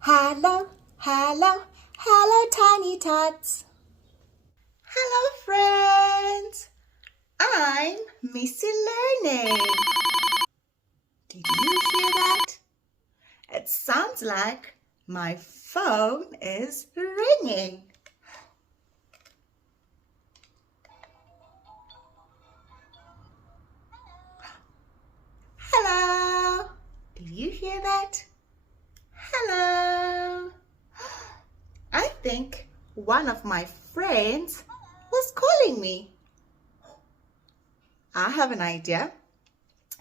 Hello, hello, hello, tiny tots. Hello, friends. I'm Missy Learning. Did you hear that? It sounds like my phone is ringing. Hello. Did you hear that? Hello. I think one of my friends was calling me. I have an idea.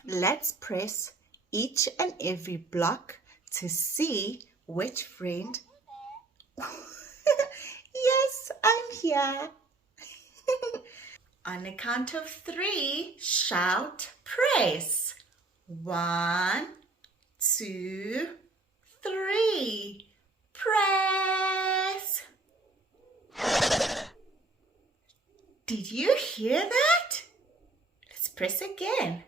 Let's press each and every block to see which friend. Yes, I'm here. On the count of 3, shout press. 1, 2, 3. Press. Did you hear that? Let's press again.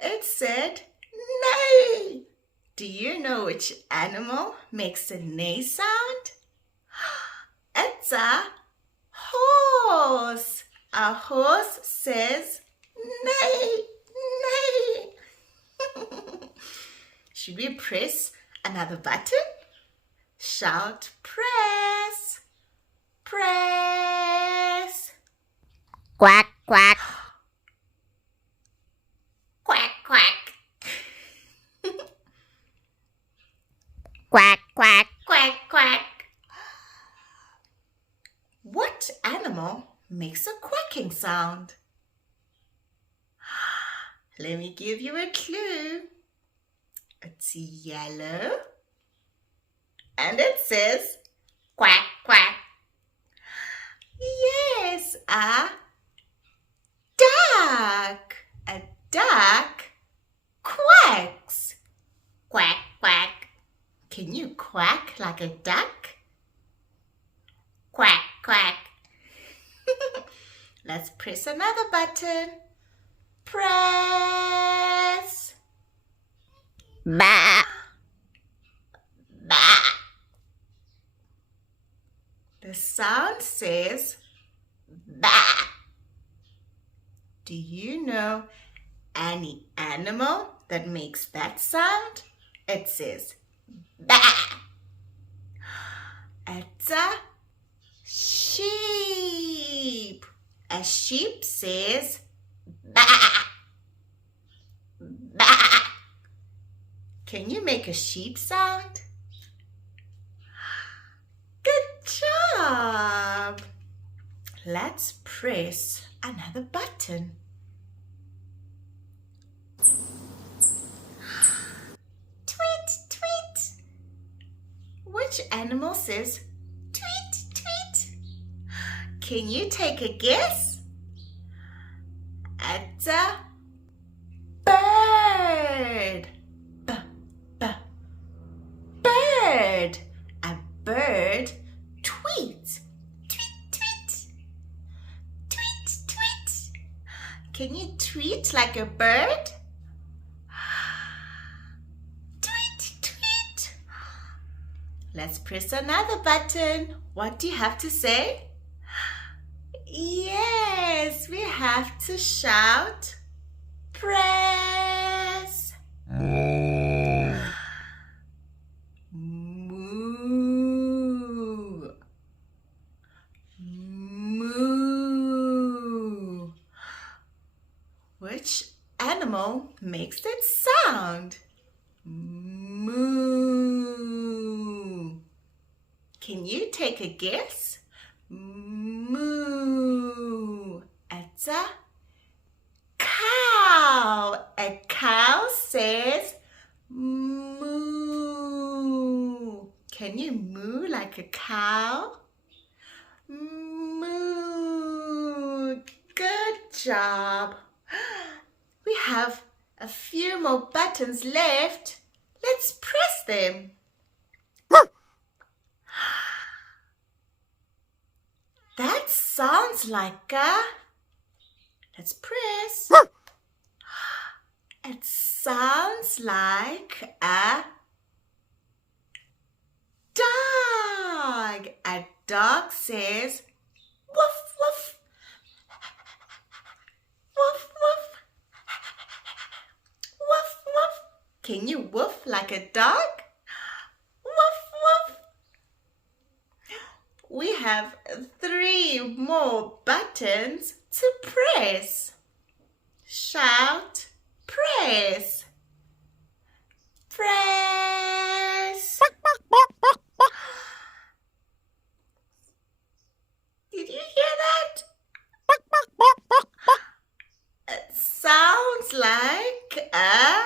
It said neigh. Do you know which animal makes a neigh sound? It's a horse. A horse says neigh, neigh. Should we press another button? Shout press, press. Quack, quack. Quack, quack. Quack, quack. Quack, quack. What animal makes a quacking sound? Let me give you a clue. It's yellow and it says quack, quack. Yes, a duck. A duck quacks. Quack, quack. Can you quack like a duck? Quack, quack. Let's press another button. Press. Bah. Bah. The sound says bah. Do you know any animal that makes that sound? It says bah. It's a sheep. A sheep says bah. Bah. Can you make a sheep sound? Good job. Let's press another button. Tweet, tweet. Which animal says tweet, tweet? Can you take a guess? It's a bird. Bird. A bird tweets. Tweet, tweet. Tweet, tweet. Can you tweet like a bird? Tweet, tweet. Let's press another button. What do you have to say? Yes, we have to shout press. Moo. Moo. Which animal makes that sound? Moo. Can you take a guess? Moo. It's a cow. A cow says moo. Can you moo like a cow? Moo. Good job. We have a few more buttons left. Let's press them. That sounds like a... Let's press. It sounds like a dog. A dog says, woof, woof, woof, woof, woof, woof. Can you woof like a dog? Woof, woof. We have 3 more buttons to press. Shout, press. Press. Did you hear that? It sounds like a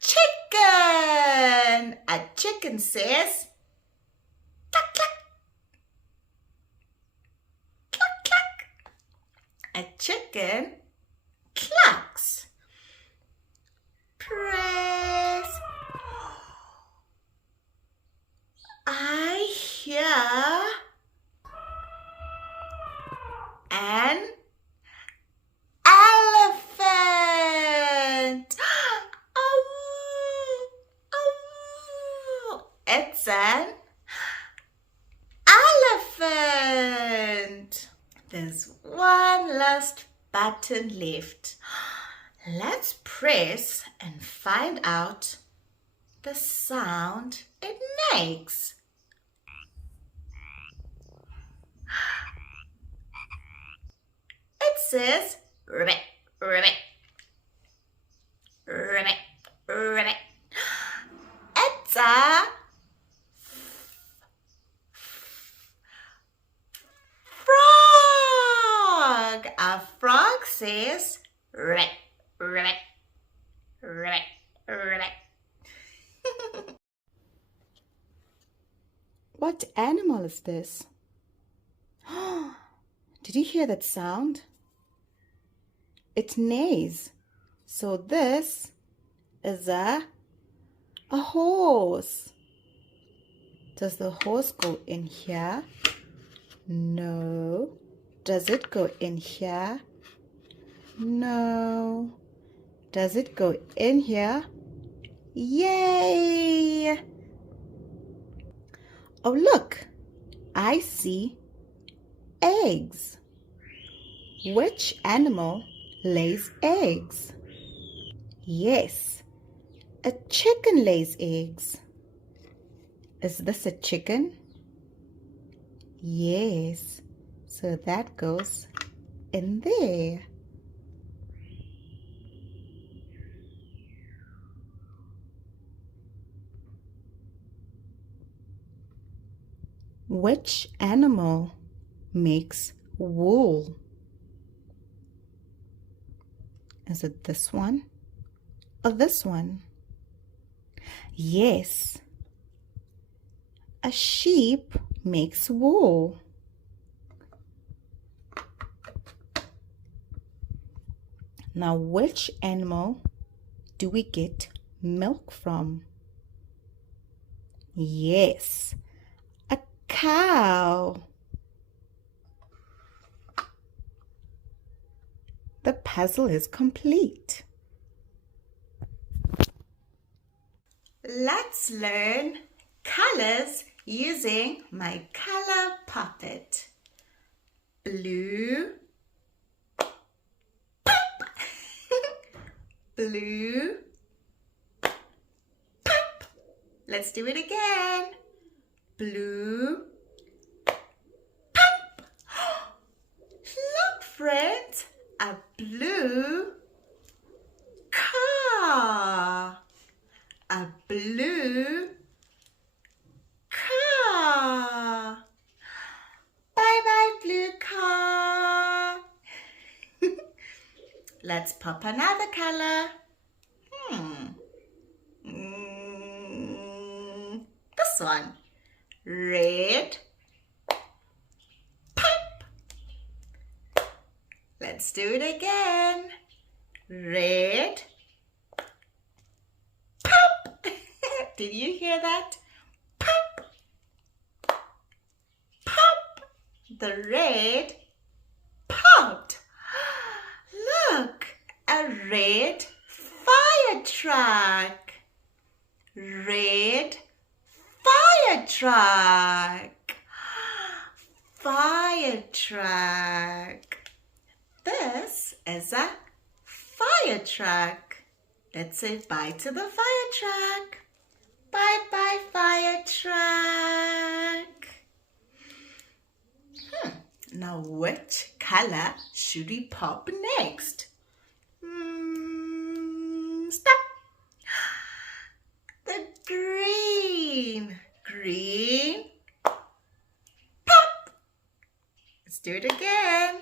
chicken. A chicken says, cluck, cluck. Cluck, cluck. A chicken clucks. Press. I hear an elephant. Oh, oh. It's an elephant. There's one last button left. Let's press and find out the sound it makes. It says ribbit, ribbit, ribbit, ribbit. It's a frog. A frog says ribbit, ribbit, ribbit, ribbit. What animal is this? Did you hear that sound? It neighs. So this is a horse. Does the horse go in here? No. Does it go in here? No. Does it go in here? Yay! Oh, look, I see eggs. Which animal lays eggs? Yes, a chicken lays eggs. Is this a chicken? Yes, so that goes in there. Which animal makes wool? Is it this one or this one? Yes, a sheep makes wool. Now, which animal do we get milk from? Yes, a cow. The puzzle is complete. Let's learn colors using my color puppet. Blue, pop. Blue, pop. Let's do it again. Blue, pop. Look, friends, a blue car. A blue car. Bye-bye, blue car. Let's pop another color. This one. Red. Pop. Let's do it again. Red. Pop. Did you hear that? Pop. Pop. The red popped. Look, red fire truck. Red fire truck. Fire truck. This is a fire truck. Let's say bye to the fire truck. Bye bye fire truck. Now which color should we pop next? Stop. The green. Green. Pop. Let's do it again.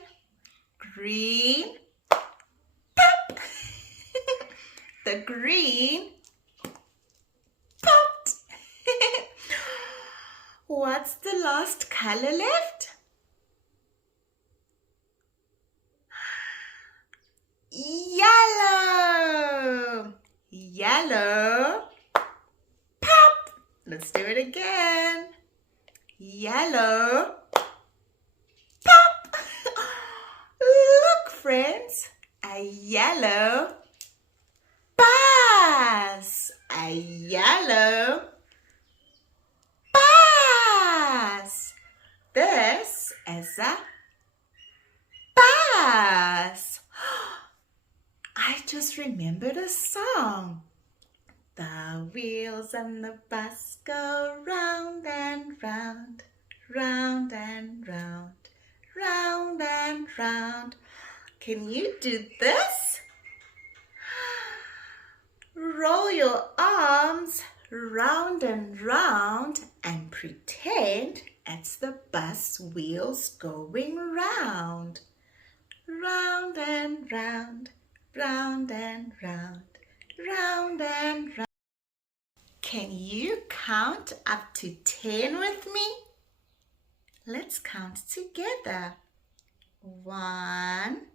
Green. Pop. The green popped. What's the last color left? Yellow. Yellow. Pop. Let's do it again. Yellow. Pop. Look, friends. A yellow bus. A yellow bus. This is a bus. I just remembered a song. The wheels on the bus go round and round, round and round, round and round. Can you do this? Roll your arms round and round and pretend it's the bus wheels going round. Round and round, round and round, round and round. Can you count up to 10 with me? Let's count together. 1,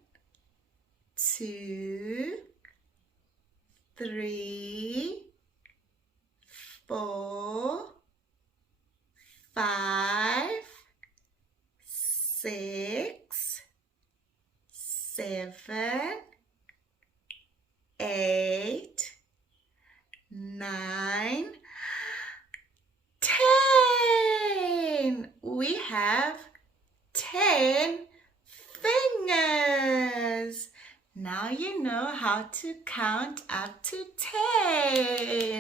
2, 3, 4, 5, 6, 7, 8, 9, 10. We have 10 fingers. Now you know how to count up to 10.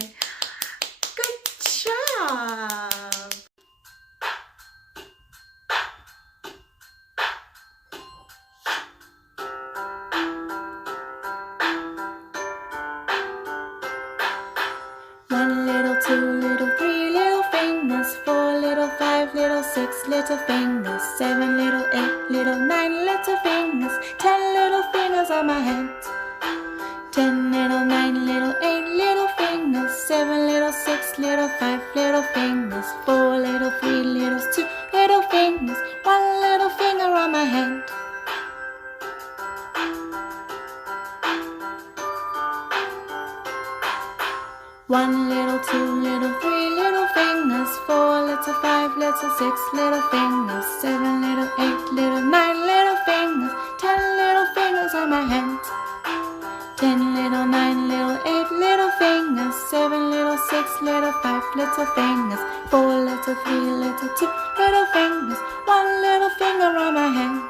Good job. One little, two little, three little fingers, 4 little, 5 little, 6 little fingers, 7 little, 8 little, 9 little fingers, 10 little fingers on my hand. 10 little, 9 little, 8 little fingers, 7 little, 6 little, 5 little fingers, 4 little, 3 little, 2 little fingers, 1 little finger on my hand. One little, two little, 3 little fingers, 4 little, 5 little, 6 little fingers, 7 little, 8 little, 9 little fingers, 10 little fingers on my hand. 10 little, 9 little, 8 little fingers, 7 little, 6 little, 5 little fingers, 4 little, 3 little, 2 little fingers, 1 little finger on my hand.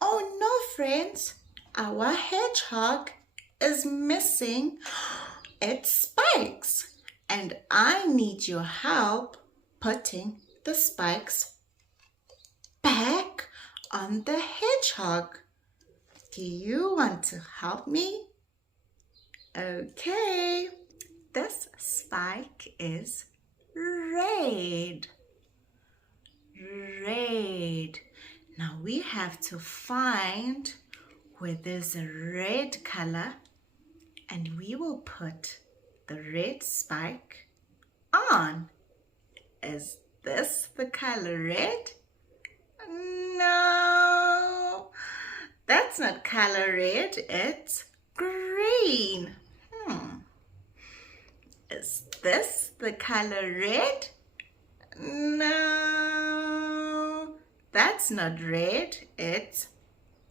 Oh no, friends, our hedgehog is missing its spikes, and I need your help putting the spikes back on the hedgehog. Do you want to help me? Okay, this spike is red. Red. Now we have to find where there's a red color, and we will put the red spike on. Is this the color red? No, that's not color red, it's green. Is this the color red? No, that's not red, it's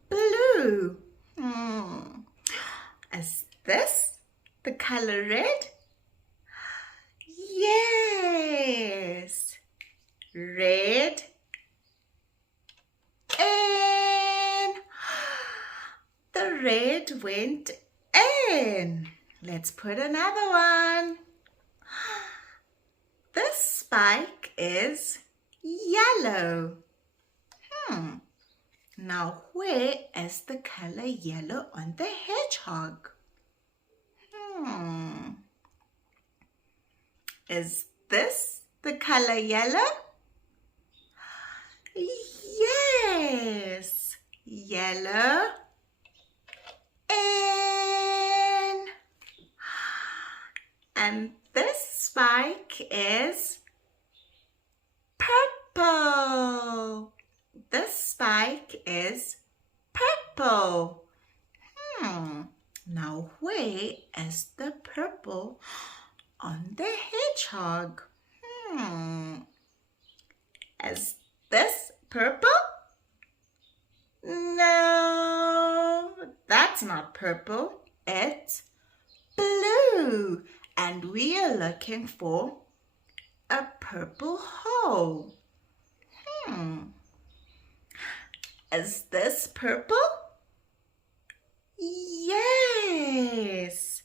blue. color red? Yes. Red. In. The red went in. Let's put another one. This spike is yellow. Now where is the color yellow on the hedgehog? Is this the color yellow? Yes, yellow. In. And this spike is purple. This spike is purple. Now where is the purple on the hedgehog? Is this purple? No, that's not purple. It's blue. And we are looking for a purple hole. Is this purple? Yes,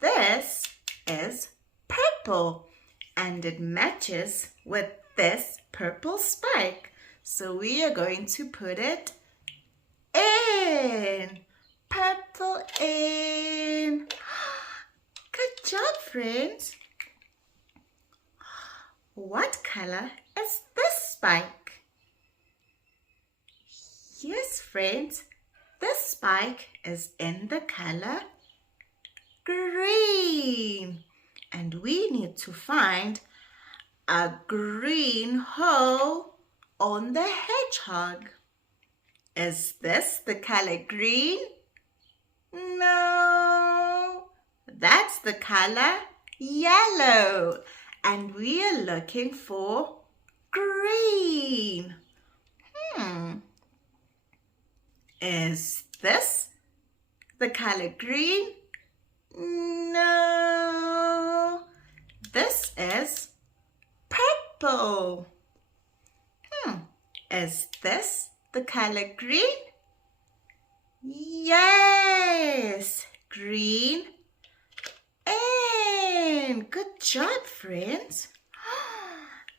this is purple and it matches with this purple spike. So we are going to put it in. Purple in. Good job, friends. What color is this spike? Yes, friends, this spike is in the color green. And we need to find a green hole on the hedgehog. Is this the color green? No, that's the color yellow. And we are looking for green. Is this the color green? No, this is purple. Is this the color green? Yes, green. And good job, friends.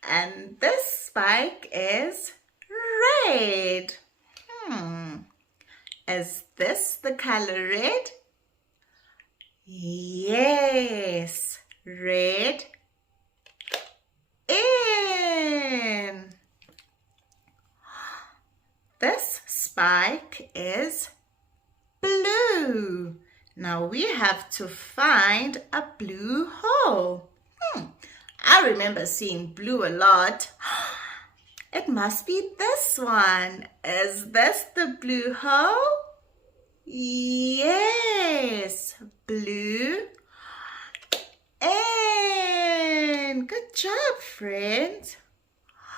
And this spike is red. Is this the color red? Yes, red. In. This spike is blue. Now we have to find a blue hole. I remember seeing blue a lot. It must be this one. Is this the blue hole? Yes, blue. And good job, friends.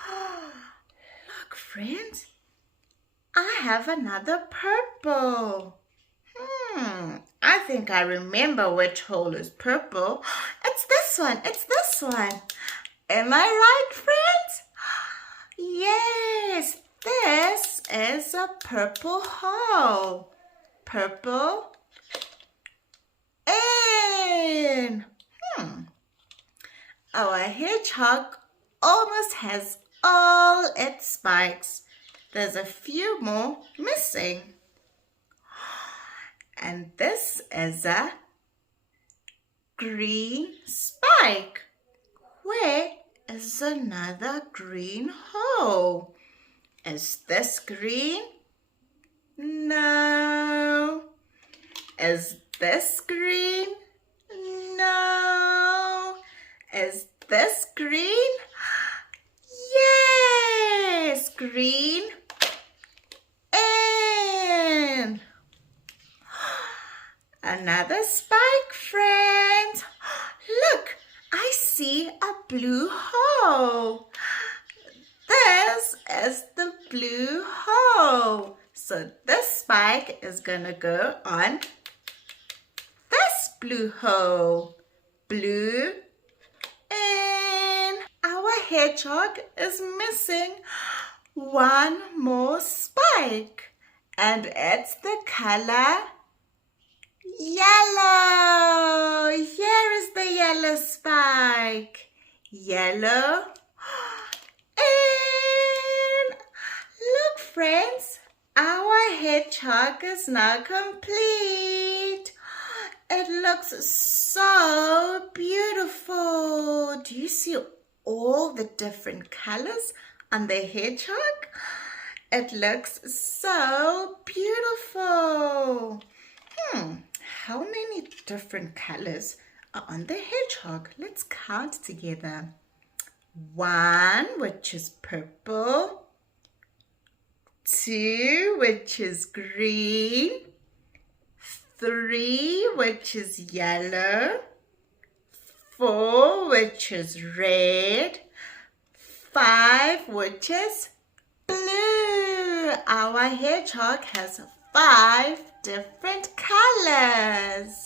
Look, friends, I have another purple. I think I remember which hole is purple. It's this one. It's this one. Am I right, friends? Yes, this is a purple hole. Purple in. Our hedgehog almost has all its spikes. There's a few more missing. And this is a green spike. Where is another green hole? Is this green? No. Is this green? No. Is this green? Yes, green. And another spike, friends. Look, I see a blue hole. This is the blue hole. So this spike is going to go on this blue hole. blue, and our hedgehog is missing one more spike, and it's the color yellow. Here is the yellow spike. Yellow. And look, friends, our hedgehog is now complete. It looks so beautiful. Do you see all the different colors on the hedgehog? It looks so beautiful. How many different colors are on the hedgehog? Let's count together. 1, which is purple. 2, which is green. 3, which is yellow. 4, which is red. 5, which is blue. Our hedgehog has 5 different colors.